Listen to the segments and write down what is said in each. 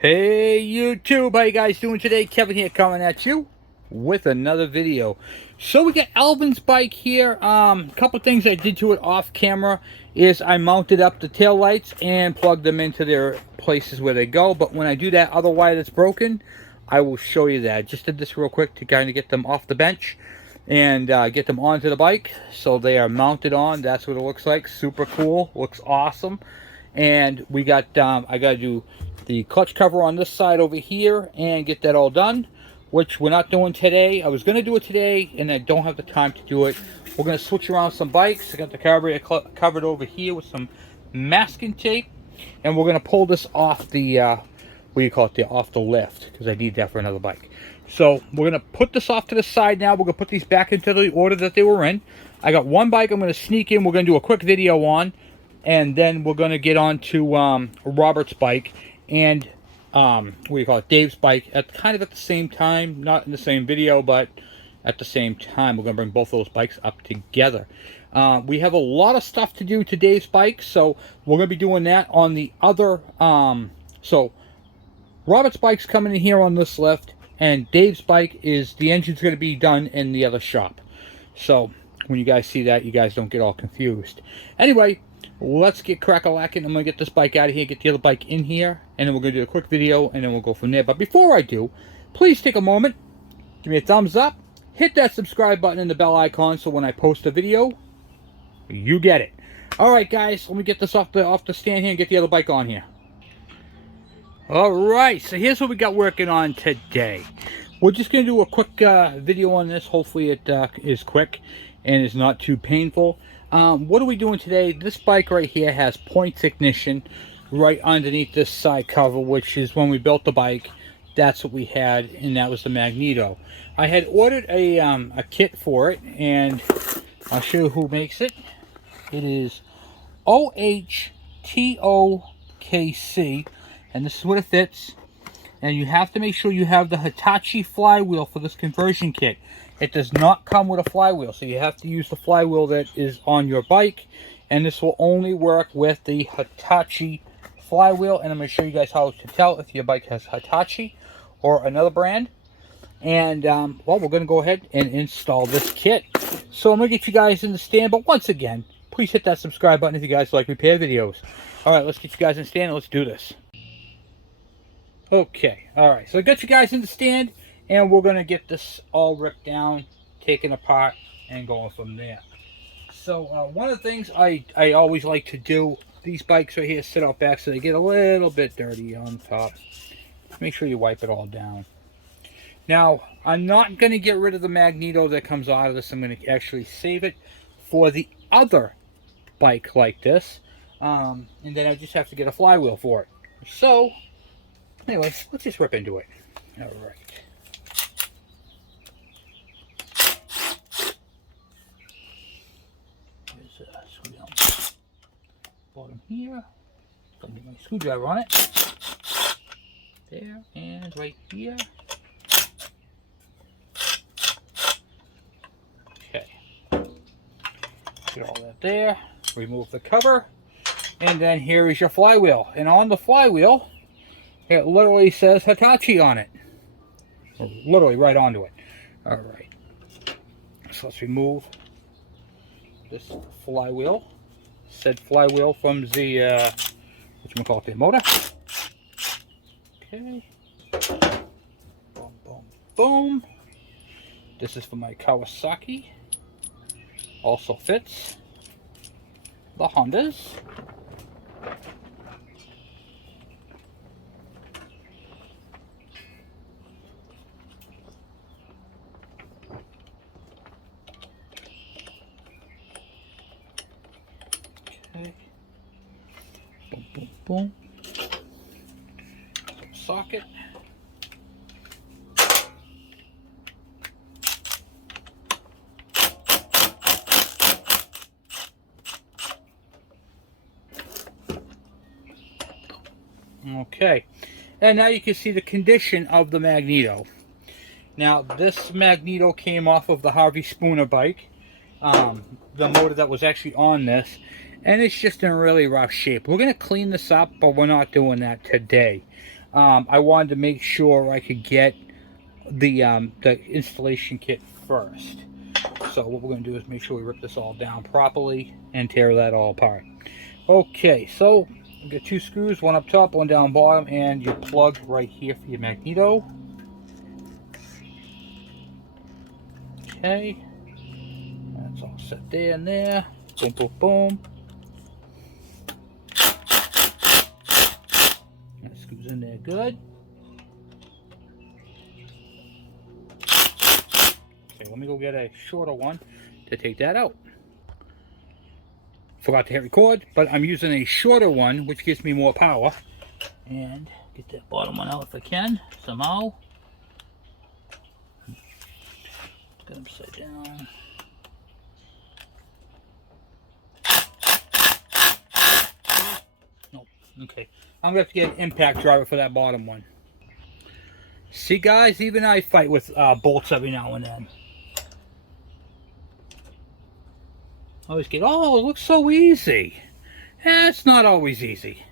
Hey YouTube, how you guys doing today? Kevin here coming at you with another video. So we got Alvin's bike here. A couple things I did to it off camera is I mounted up the tail lights and plugged them into their places where they go. But when I do that other wire that's broken, I will show you that. Just did this real quick to kind of get them off the bench and get them onto the bike. So they are mounted on. That's what it looks like. Super cool. Looks awesome. And we got I got to do the clutch cover on this side over here and get that all done, which we're not doing today. I was going to do it today and I don't have the time to do it. We're going to switch around some bikes. I got the carburetor covered over here with some masking tape, and we're going to pull this off the what do you call it, off the lift, because I need that for another bike. So we're going to put this off to the side now. We're going to put these back into the order that they were in. I got one bike I'm going to sneak in. We're going to do a quick video on, and then we're going to get on to Robert's bike and what do you call it, Dave's bike at kind of at the same time, not in the same video, but at the same time. We're gonna bring both those bikes up together. We have a lot of stuff to do to Dave's bike, so we're gonna be doing that on the other so Robert's bike's coming in here on this lift, and Dave's bike is, the engine's gonna be done in the other shop. So when you guys see that, you guys don't get all confused. Anyway, let's get crack-a-lacking. I'm going to get this bike out of here, get the other bike in here, and then we're going to do a quick video, and then we'll go from there. But before I do, please take a moment, give me a thumbs up, hit that subscribe button and the bell icon so when I post a video, you get it. Alright guys, let me get this off the stand here and get the other bike on here. Alright, so here's what we got working on today. We're just going to do a quick video on this. Hopefully it is quick and is not too painful. What are we doing today? This bike right here has points ignition right underneath this side cover, which is when we built the bike, that's what we had, and that was the magneto. I had ordered a kit for it, and I'll show you who makes it. It is OHTOKC, and this is what it fits. And you have to make sure you have the Hitachi flywheel for this conversion kit. It does not come with a flywheel, so you have to use the flywheel that is on your bike, and this will only work with the Hitachi flywheel. And I'm going to show you guys how to tell if your bike has Hitachi or another brand. And well, we're going to go ahead and install this kit. So I'm going to get you guys in the stand, but once again, please hit that subscribe button if you guys like repair videos. Alright, let's get you guys in the stand and let's do this. Okay, alright, so I got you guys in the stand, and we're going to get this all ripped down, taken apart, and going from there. So one of the things I always like to do, these bikes right here sit out back so they get a little bit dirty on top. Make sure you wipe it all down. Now, I'm not going to get rid of the magneto that comes out of this. I'm going to actually save it for the other bike like this. And then I just have to get a flywheel for it. So, anyway, let's just rip into it. Alright. Bottom here. I'll get my screwdriver on it. There, and right here. Okay. Get all that there. Remove the cover. And then here is your flywheel. And on the flywheel, it literally says Hitachi on it. Literally right onto it. Alright. So let's remove this flywheel. Said flywheel from the whatchamacallit, the motor. Okay. Boom, boom, boom. This is for my Kawasaki. Also fits the Hondas. Okay. Boom, boom, boom. Socket. Okay, and now you can see the condition of the magneto. Now this magneto came off of the Harvey Spooner bike, the motor that was actually on this, and it's just in really rough shape. We're going to clean this up, but we're not doing that today. I wanted to make sure I could get the installation kit first. So what we're going to do is make sure we rip this all down properly and tear that all apart. Okay, so you get 2 screws, one up top, one down bottom, and your plug right here for your magneto. Okay, that's all set there and there. Boom, boom, boom. That screws in there good. Okay, let me go get a shorter one to take that out. Forgot to hit record, but I'm using a shorter one, which gives me more power. And get that bottom one out if I can, somehow. Get them upside down. Nope. Okay. I'm going to have to get an impact driver for that bottom one. See, guys, even I fight with bolts every now and then. I always get, oh, it looks so easy. It's not always easy.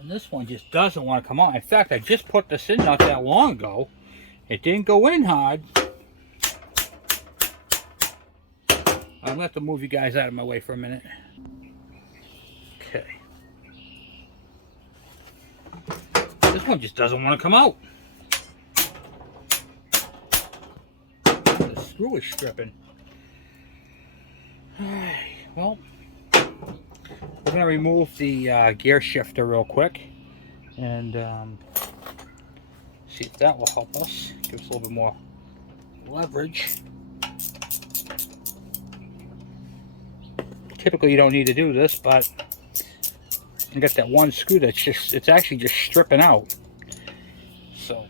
And this one just doesn't want to come out. In fact, I just put this in not that long ago. It didn't go in hard. I'm going to have to move you guys out of my way for a minute. Okay. This one just doesn't want to come out. The screw is stripping. Alright, well, we're going to remove the gear shifter real quick and see if that will help us. Give us a little bit more leverage. Typically you don't need to do this, but I got that one screw that's just, it's actually just stripping out. So,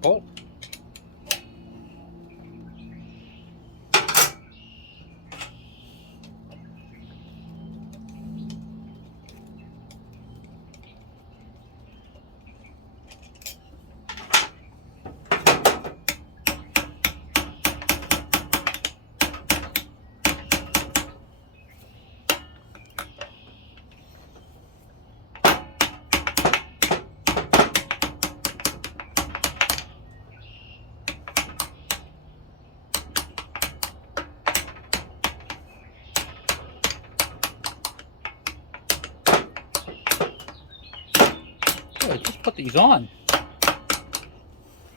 bolt. I just put these on. I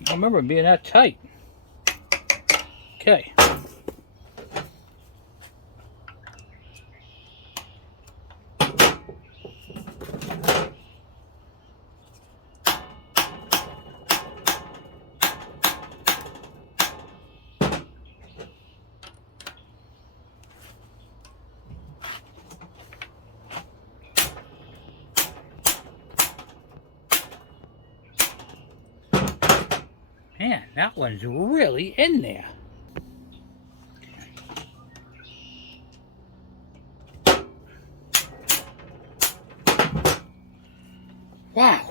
don't remember them being that tight. Okay. Man, that one's really in there. Wow.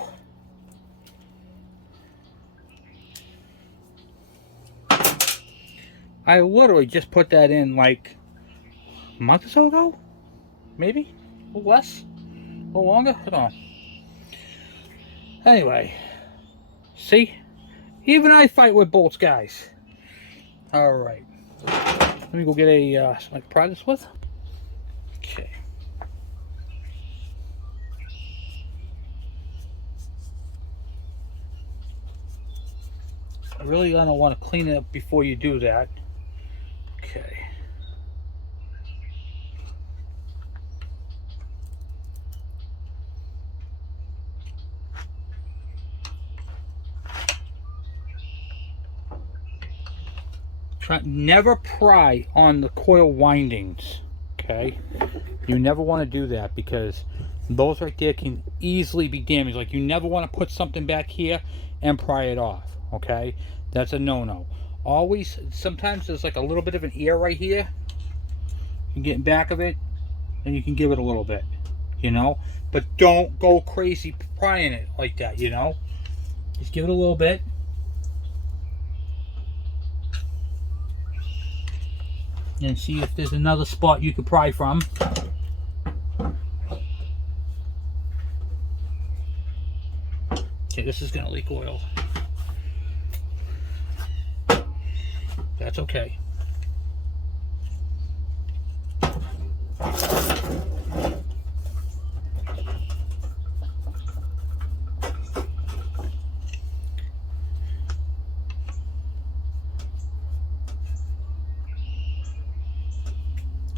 I literally just put that in like a month or so ago? Maybe? A little less? A little longer? I don't know. Anyway. See? Even I fight with bolts, guys. Alright. Let me go get a something to pry this with. Okay. I really gonna want to clean it up before you do that. Okay. Never pry on the coil windings, okay? You never want to do that because those right there can easily be damaged. Like, you never want to put something back here and pry it off, okay? That's a no-no. Always, sometimes there's like a little bit of an ear right here. You can get in back of it and you can give it a little bit, you know? But don't go crazy prying it like that, you know? Just give it a little bit. and see if there's another spot you could pry from. Okay, this is going to leak oil. That's okay.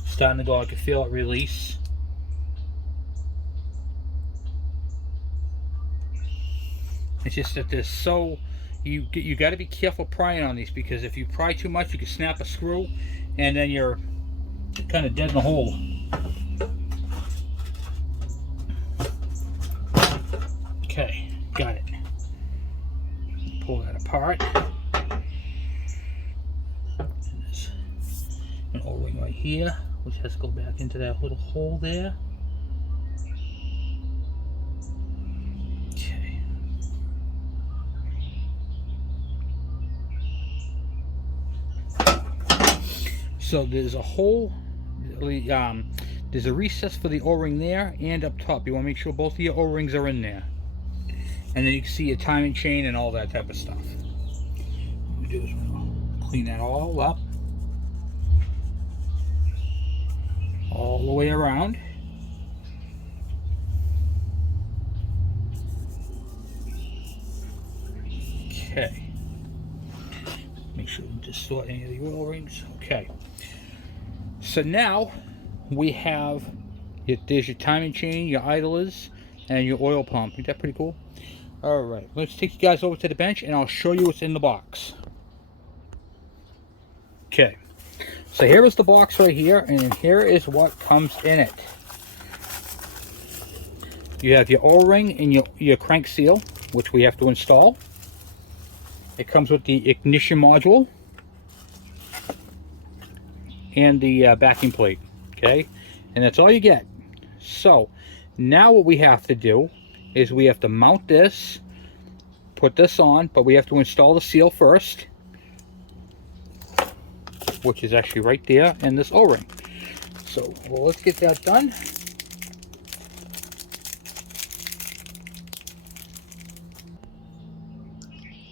Starting to go, I can feel it release. It's just that there's so, you got to be careful prying on these, because if you pry too much you can snap a screw and then you're kind of dead in the hole. Okay, got it. Pull that apart. And there's an O-ring right here, which has to go back into that little hole there. Okay. So there's a hole, there's a recess for the O-ring there and up top. You want to make sure both of your O-rings are in there. And then you can see your timing chain and all that type of stuff. What we do is we'll clean that all up. All the way around. Okay. Make sure we distort any of the oil rings. Okay. So now we have there's your timing chain, your idlers, and your oil pump. Isn't that pretty cool? Alright, let's take you guys over to the bench and I'll show you what's in the box. Okay. So here is the box right here, and here is what comes in it. You have your O-ring and your crank seal, which we have to install. It comes with the ignition module and the backing plate. Okay, and that's all you get. So now what we have to do is we have to mount this, put this on, but we have to install the seal first, which is actually right there in this O-ring. So well, let's get that done.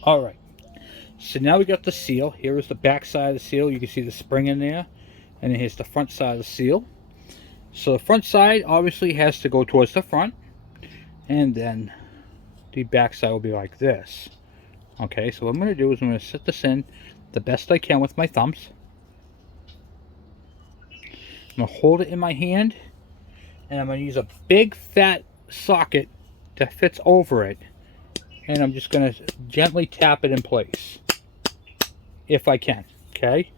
All right, so now we got the seal. Here is the back side of the seal. You can see the spring in there, and then here's the front side of the seal. So the front side obviously has to go towards the front, and then the back side will be like this. Okay, so what I'm going to do is I'm going to set this in the best I can with my thumbs. I'm going to hold it in my hand, and I'm going to use a big fat socket that fits over it, and I'm just going to gently tap it in place if I can. Okay,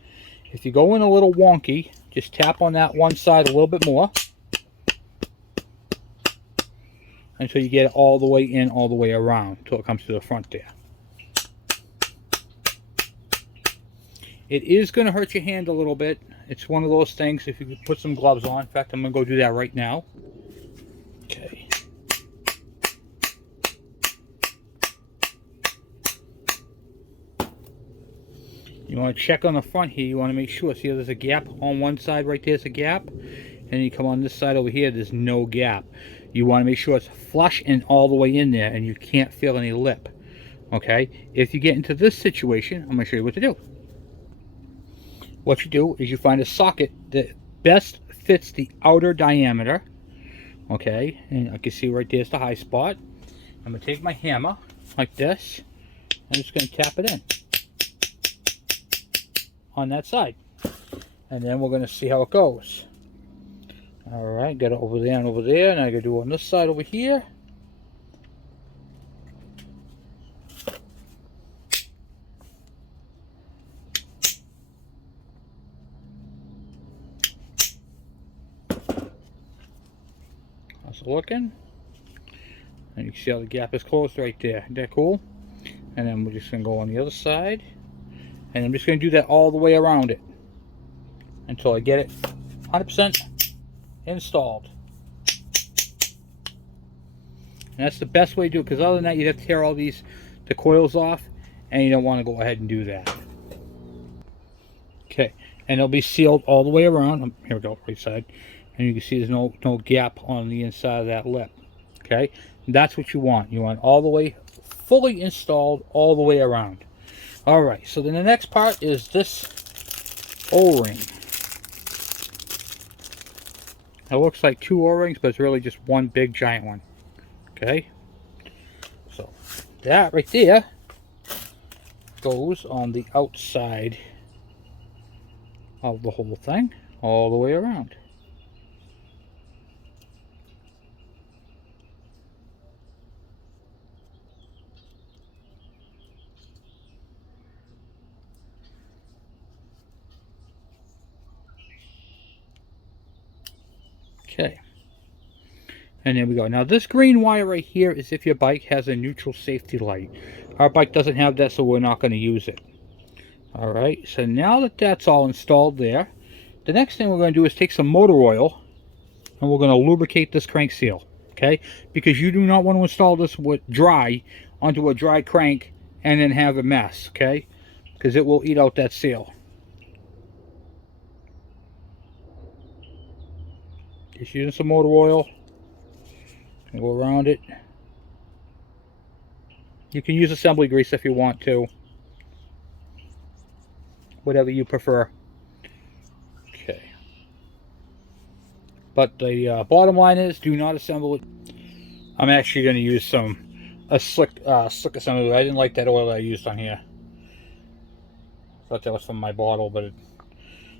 if you go in a little wonky, just tap on that one side a little bit more until you get it all the way in, all the way around, until it comes to the front there. It is going to hurt your hand a little bit. It's one of those things, if you could put some gloves on. In fact, I'm going to go do that right now. Okay. You want to check on the front here. You want to make sure. See, there's a gap on one side right there's a gap. And you come on this side over here, there's no gap. You want to make sure it's flush and all the way in there, and you can't feel any lip. Okay? If you get into this situation, I'm going to show you what to do. What you do is you find a socket that best fits the outer diameter. Okay? And I can see right there's the high spot. I'm going to take my hammer like this. I'm just going to tap it in on that side, and then we're going to see how it goes. All right, got it over there and over there, and I got to do it on this side over here. How's it looking? And you can see how the gap is closed right there. Isn't that cool? And then we're just going to go on the other side. And I'm just going to do that all the way around it until I get it 100% installed. And that's the best way to do it, because other than that, you'd have to tear all the coils off, and you don't want to go ahead and do that. Okay, and it'll be sealed all the way around. Here we go, right side. And you can see there's no gap on the inside of that lip. Okay, that's what you want. You want all the way fully installed all the way around. All right, so then the next part is this O-ring. It looks like two O-rings, but it's really just one big giant one. Okay, so that right there goes on the outside of the whole thing all the way around. Okay, and there we go. Now this green wire right here is if your bike has a neutral safety light. Our bike doesn't have that, so we're not going to use it. All right, so now that that's all installed there, the next thing we're going to do is take some motor oil and we're going to lubricate this crank seal. Okay, because you do not want to install this with dry onto a dry crank and then have a mess. Okay, because it will eat out that seal. Just using some motor oil and go around it. You can use assembly grease if you want to, whatever you prefer. Okay, but the bottom line is, do not assemble it. I'm actually going to use a slick assembly. I didn't like that oil I used on here. Thought that was from my bottle, but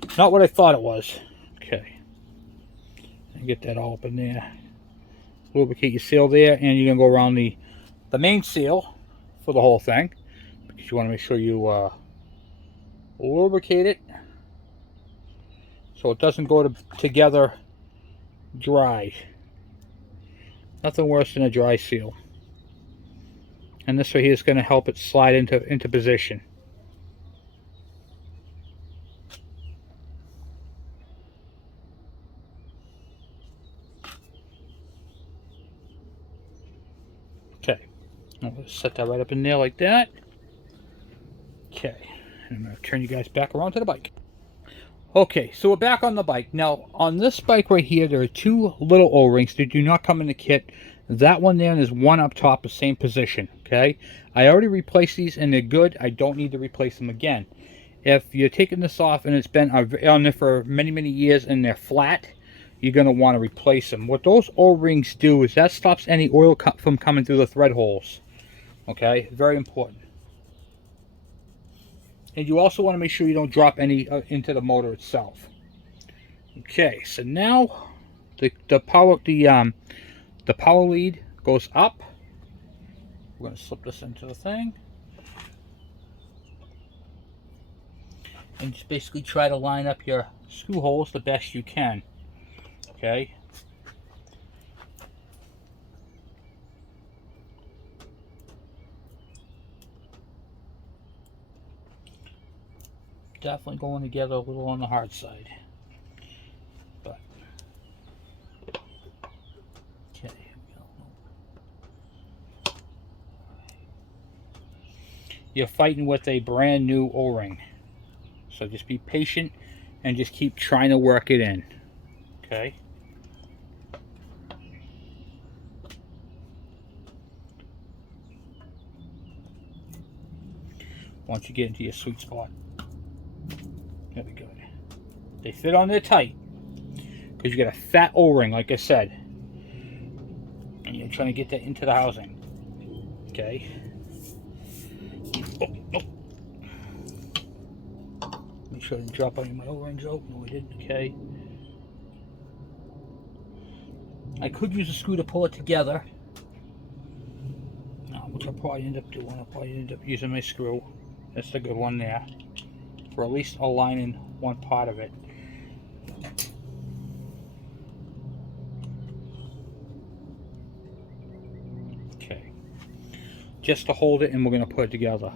it's not what I thought it was. Okay, and get that all up in there. Lubricate your seal there, and you're going to go around the main seal for the whole thing, because you want to make sure you lubricate it so it doesn't go together dry. Nothing worse than a dry seal. And this right here is going to help it slide into position. Okay, I'm going to set that right up in there like that. Okay, and I'm going to turn you guys back around to the bike. Okay, so we're back on the bike. Now, on this bike right here, there are two little O-rings that do not come in the kit. That one there, and there's one up top, the same position, okay? I already replaced these, and they're good. I don't need to replace them again. If you're taking this off, and it's been on there for many, many years, and they're flat, you're going to want to replace them. What those O-rings do is that stops any oil from coming through the thread holes, okay? Very important. And you also want to make sure you don't drop any into the motor itself. Okay, so now the power lead goes up. We're going to slip this into the thing, and just basically try to line up your screw holes the best you can. Okay. Definitely going together a little on the hard side. But okay, here we go. You're fighting with a brand new O-ring. So just be patient and just keep trying to work it in. Okay. Once you get into your sweet spot. There we go. They fit on there tight because you got a fat O-ring, like I said, and you're trying to get that into the housing. Okay. Oh. Make sure I didn't drop any of my O-rings out. No, I didn't. Okay. I could use a screw to pull it together, which I'll probably end up doing. I'll probably end up using my screw. That's the good one there. For at least aligning one part of it. Okay. Just to hold it, and we're going to put it together.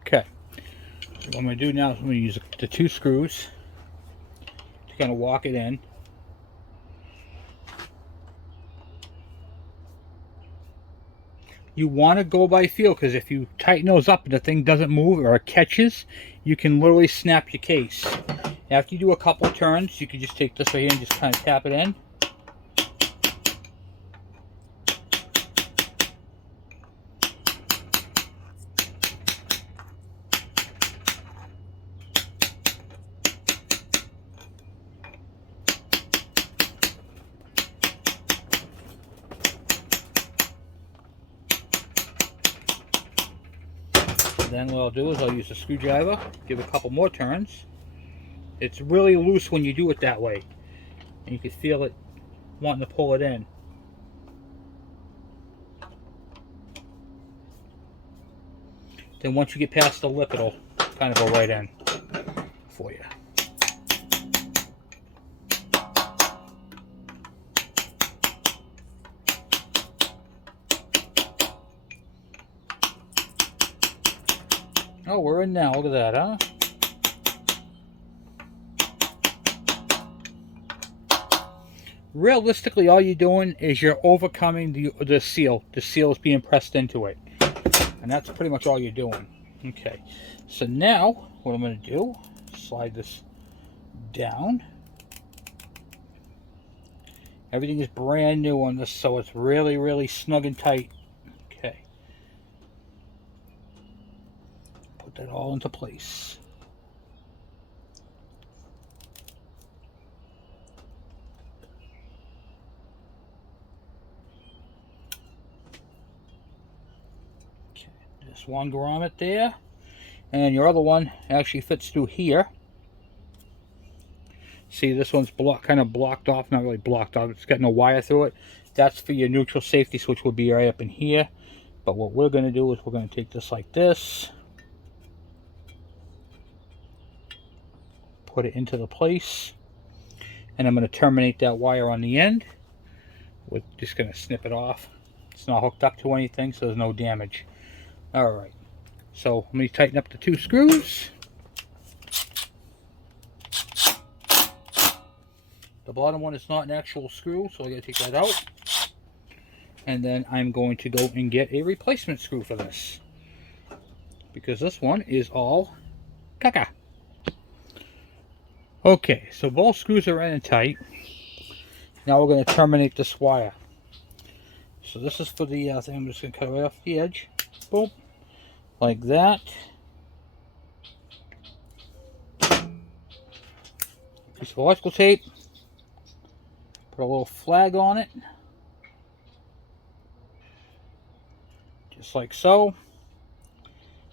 Okay. What I'm going to do now is I'm going to use the two screws to kind of walk it in. you want to go by feel, because if you tighten those up and the thing doesn't move or it catches, you can literally snap your case. After you do a couple turns, you can just take this right here and just kind of tap it in. Then what I'll do is I'll use a screwdriver, give it a couple more turns. It's really loose when you do it that way, and you can feel it wanting to pull it in. Then once you get past the lip, it'll kind of go right in for you. Oh, we're in now. Look at that, huh? Realistically, all you're doing is you're overcoming the seal. The seal is being pressed into it. And that's pretty much all you're doing. Okay. So now, what I'm going to do, slide this down. Everything is brand new on this, so it's really, really snug and tight. Okay. Put that all into place. Okay, just one grommet there, and your other one actually fits through here. See, this one's kind of blocked off, not really blocked off, it's got no wire through it. That's for your neutral safety switch, will be right up in here. But what we're going to do is we're going to take this like this, put it into the place, and I'm going to terminate that wire on the end. We're just going to snip it off. It's not hooked up to anything, so there's no damage. Alright, so let me tighten up the two screws. The bottom one is not an actual screw, so I gotta take that out. And then I'm going to go and get a replacement screw for this, because this one is all caca. Okay, so both screws are in and tight. Now we're going to terminate this wire. So this is for the thing. I'm just going to cut it right off the edge. Boom. Like that. Piece of electrical tape. Put a little flag on it. Just like so.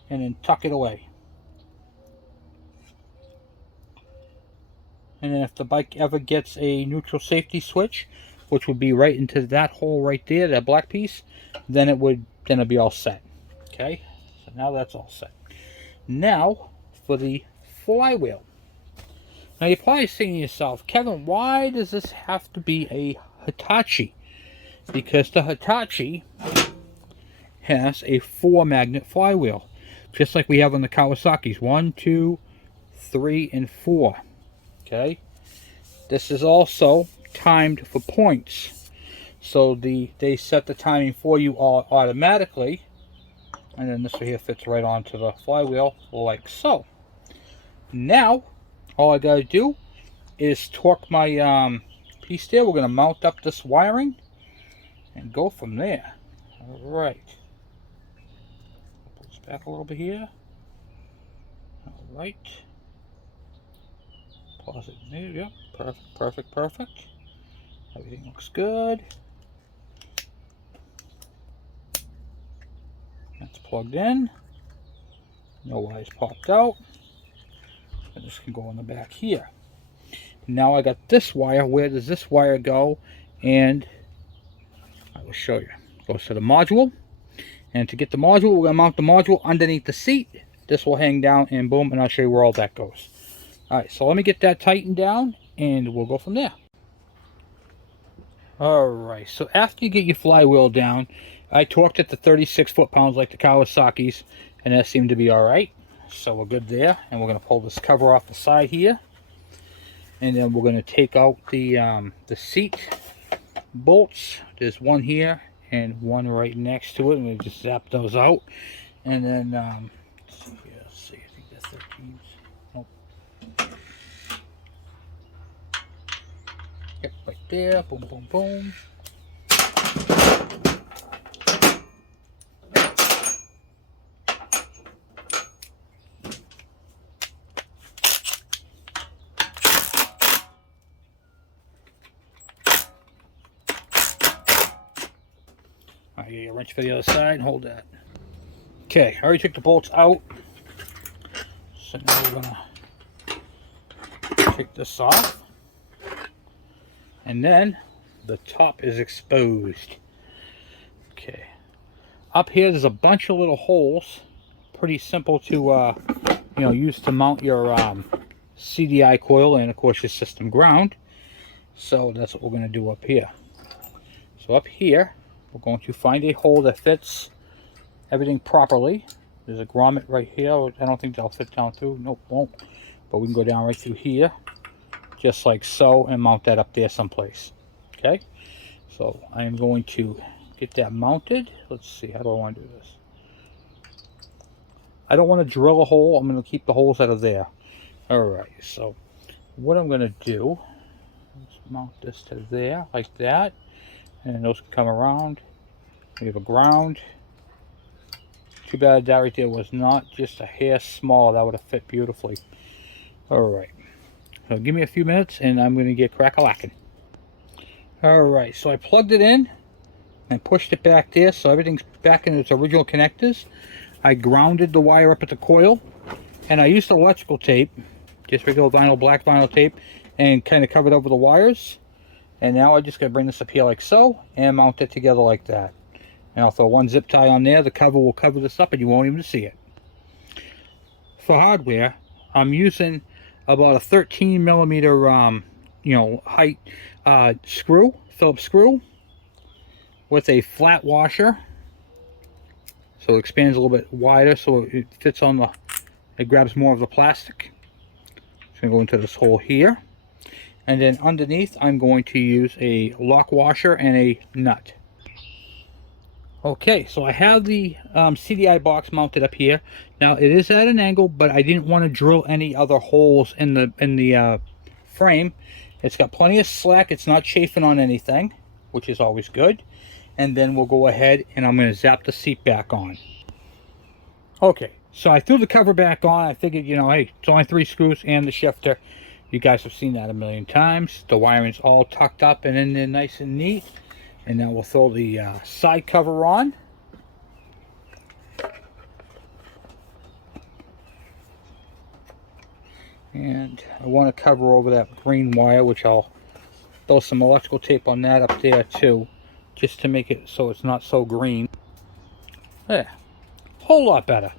And then tuck it away. And then if the bike ever gets a neutral safety switch, which would be right into that hole right there, that black piece, then it'll be all set. Okay, so now that's all set. Now for the flywheel. Now you're probably saying to yourself, Kevin, why does this have to be a Hitachi? Because the Hitachi has a 4-magnet flywheel, just like we have on the Kawasaki's. 1, 2, 3, and 4. Okay, this is also timed for points, so they set the timing for you all automatically, and then this right here fits right onto the flywheel like so. Now all I gotta do is torque my piece there. We're gonna mount up this wiring and go from there. All right, pull this back a little bit here. All right. Pause it there, yep, perfect, perfect, perfect. Everything looks good. That's plugged in. No wires popped out. And this can go in the back here. Now I got this wire. Where does this wire go? And I will show you. It goes to the module. And to get the module, we're going to mount the module underneath the seat. This will hang down and boom, and I'll show you where all that goes. Alright, so let me get that tightened down and we'll go from there. Alright, so after you get your flywheel down, I torqued it to 36 foot-pounds like the Kawasaki's, and that seemed to be alright. So we're good there, and we're going to pull this cover off the side here. And then we're going to take out the seat bolts. There's one here and one right next to it, and we just zap those out. And then let's see here, let's see, I think that's 13s. Nope. Yep, right there. Boom, boom, boom. Alright, get a wrench for the other side. Hold that. Okay, I already took the bolts out. So now we're gonna take this off. And then the top is exposed. Okay. Up here there's a bunch of little holes. Pretty simple to use to mount your CDI coil and of course your system ground. So that's what we're going to do up here. So up here we're going to find a hole that fits everything properly. There's a grommet right here. I don't think that'll fit down through. Nope, won't. But we can go down right through here, just like so, and mount that up there someplace. Okay, so I'm going to get that mounted. Let's see, how do I want to do this? I don't want to drill a hole. I'm going to keep the holes that are there. Alright, so what I'm going to do is mount this to there, like that. And those can come around. We have a ground. Too bad that right there was not just a hair small. That would have fit beautifully. Alright, so give me a few minutes and I'm going to get crack-a-lacking. Alright, so I plugged it in and pushed it back there so everything's back in its original connectors. I grounded the wire up at the coil, and I used electrical tape, just regular vinyl, black vinyl tape, and kind of covered over the wires. And now I just got to bring this up here like so and mount it together like that. And I'll throw one zip tie on there. The cover will cover this up and you won't even see it. For hardware, I'm using about a 13 millimeter height screw, Phillips screw, with a flat washer, so it expands a little bit wider so it fits on the, it grabs more of the plastic. It's going to go into this hole here, and then underneath I'm going to use a lock washer and a nut. Okay, so I have the CDI box mounted up here. Now it is at an angle, but I didn't want to drill any other holes in the frame. It's got plenty of slack. It's not chafing on anything, which is always good. And then we'll go ahead and I'm going to zap the seat back on. Okay, so I threw the cover back on. I figured, hey, it's only 3 screws and the shifter. You guys have seen that a million times. The wiring's all tucked up and in there nice and neat. And now we'll throw the side cover on. And I want to cover over that green wire, which I'll throw some electrical tape on that up there too, just to make it so it's not so green. There, whole lot better.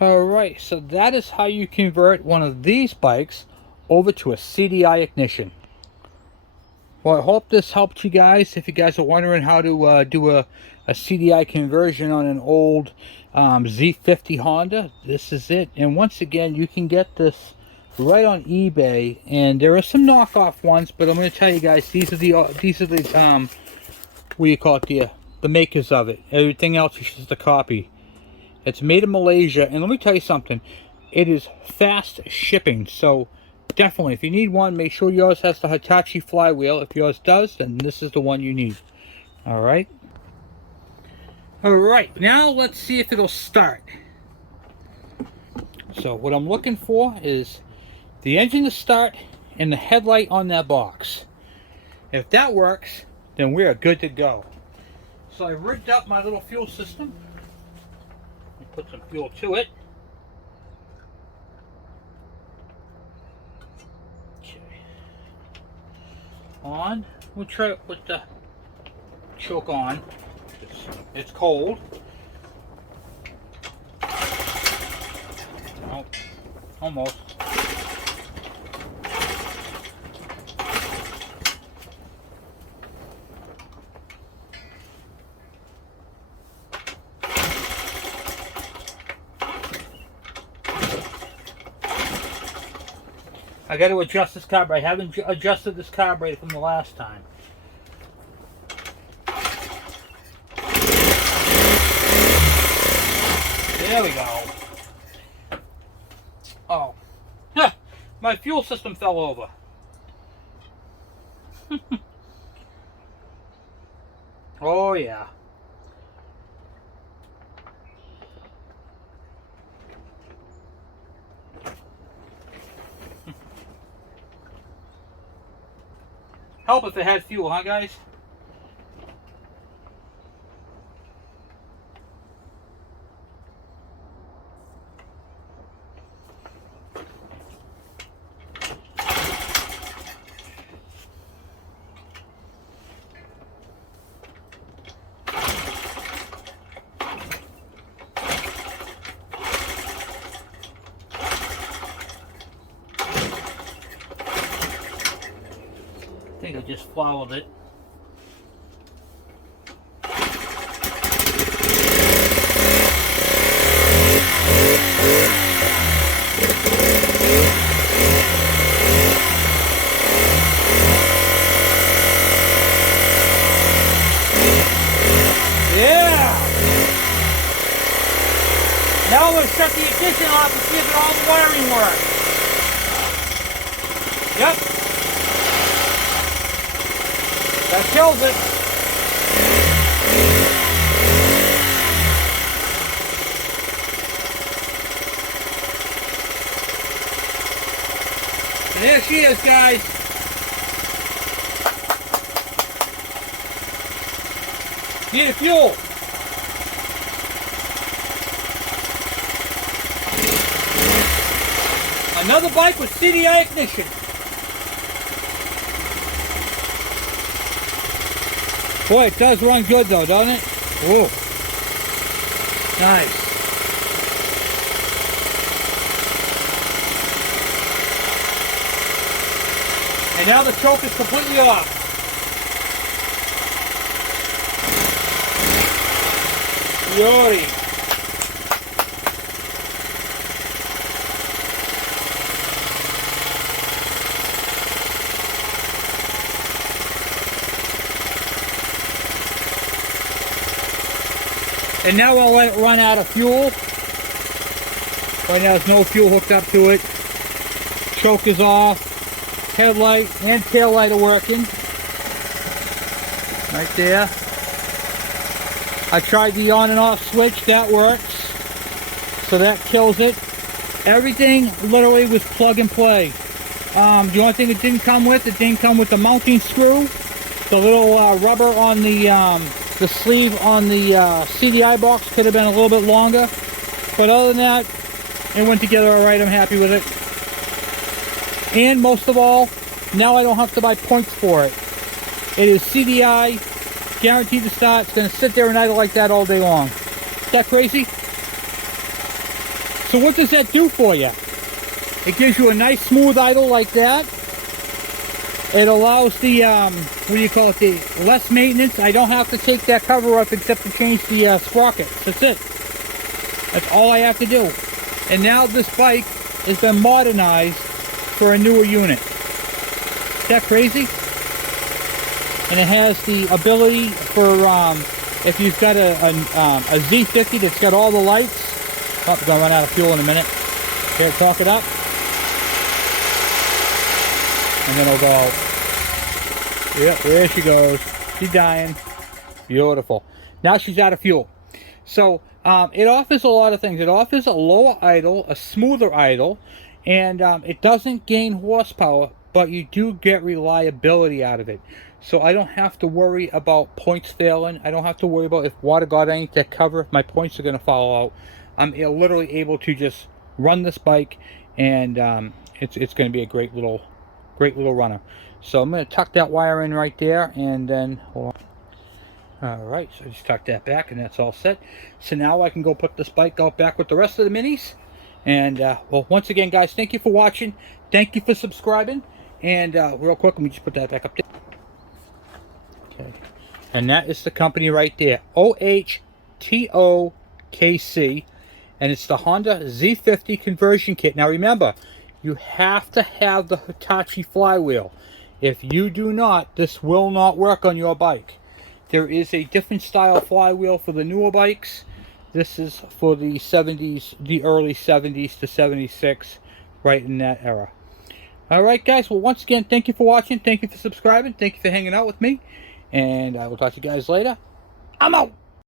Alright, so that is how you convert one of these bikes over to a CDI ignition. Well, I hope this helped you guys. If you guys are wondering how to do a CDI conversion on an old Z50 Honda, this is it. And once again, you can get this right on eBay, and there are some knockoff ones, but I'm going to tell you guys, these are the what do you call it, the makers of it. Everything else is just a copy. It's made in Malaysia, and let me tell you something, it is fast shipping. So definitely, if you need one, make sure yours has the Hitachi flywheel. If yours does, then this is the one you need. Alright. Alright, now let's see if it'll start. So what I'm looking for is the engine to start and the headlight on that box. If that works, then we are good to go. So I rigged up my little fuel system. Put some fuel to it. Okay. On. We'll try to put the choke on. It's cold. Oh, almost. I got to adjust this carburetor. I haven't adjusted this carburetor from the last time. There we go. Oh. Huh. My fuel system fell over. Oh yeah. Help if it had fuel, huh guys? I think I just followed it. Yeah! Now I'm going to shut the ignition off and see if all the wiring works. Yep. That kills it. And there she is, guys. Need a fuel. Another bike with CDI ignition. Boy, it does run good though, doesn't it? Whoa. Nice. And now the choke is completely off. Beauty. And now I'll let it run out of fuel. Right now there's no fuel hooked up to it. Choke is off. Headlight and tail light are working. Right there. I tried the on and off switch, that works. So that kills it. Everything literally was plug and play. The only thing it didn't come with the mounting screw. The little rubber on the sleeve on the CDI box could have been a little bit longer. But other than that, it went together alright. I'm happy with it. And most of all, now I don't have to buy points for it. It is CDI, guaranteed to start. It's going to sit there and idle like that all day long. Is that crazy? So what does that do for you? It gives you a nice smooth idle like that. It allows the, what do you call it, the less maintenance. I don't have to take that cover off except to change the sprockets. That's it. That's all I have to do. And now this bike has been modernized for a newer unit. Is that crazy? And it has the ability for, if you've got a Z50 that's got all the lights. Oh, we're going to run out of fuel in a minute. Here, talk it up. And then it'll go out. Yep, there she goes. She's dying. Beautiful. Now she's out of fuel. So, it offers a lot of things. It offers a lower idle, a smoother idle, and it doesn't gain horsepower, but you do get reliability out of it. So I don't have to worry about points failing. I don't have to worry about if water got underneath that cover, if my points are going to fall out. I'm literally able to just run this bike, and it's going to be a great little runner. So I'm going to tuck that wire in right there, and then alright, so I just tuck that back, and that's all set. So now I can go put this bike out back with the rest of the minis. And well, once again, guys, thank you for watching. Thank you for subscribing. And real quick, let me just put that back up there. Okay, and that is the company right there, OHTOKC, and it's the Honda Z50 conversion kit. Now remember, you have to have the Hitachi flywheel. If you do not, this will not work on your bike. There is a different style flywheel for the newer bikes. This is for the 70s, the early 70s to 76, right in that era. Alright guys, well once again, thank you for watching, thank you for subscribing, thank you for hanging out with me, and I will talk to you guys later. I'm out!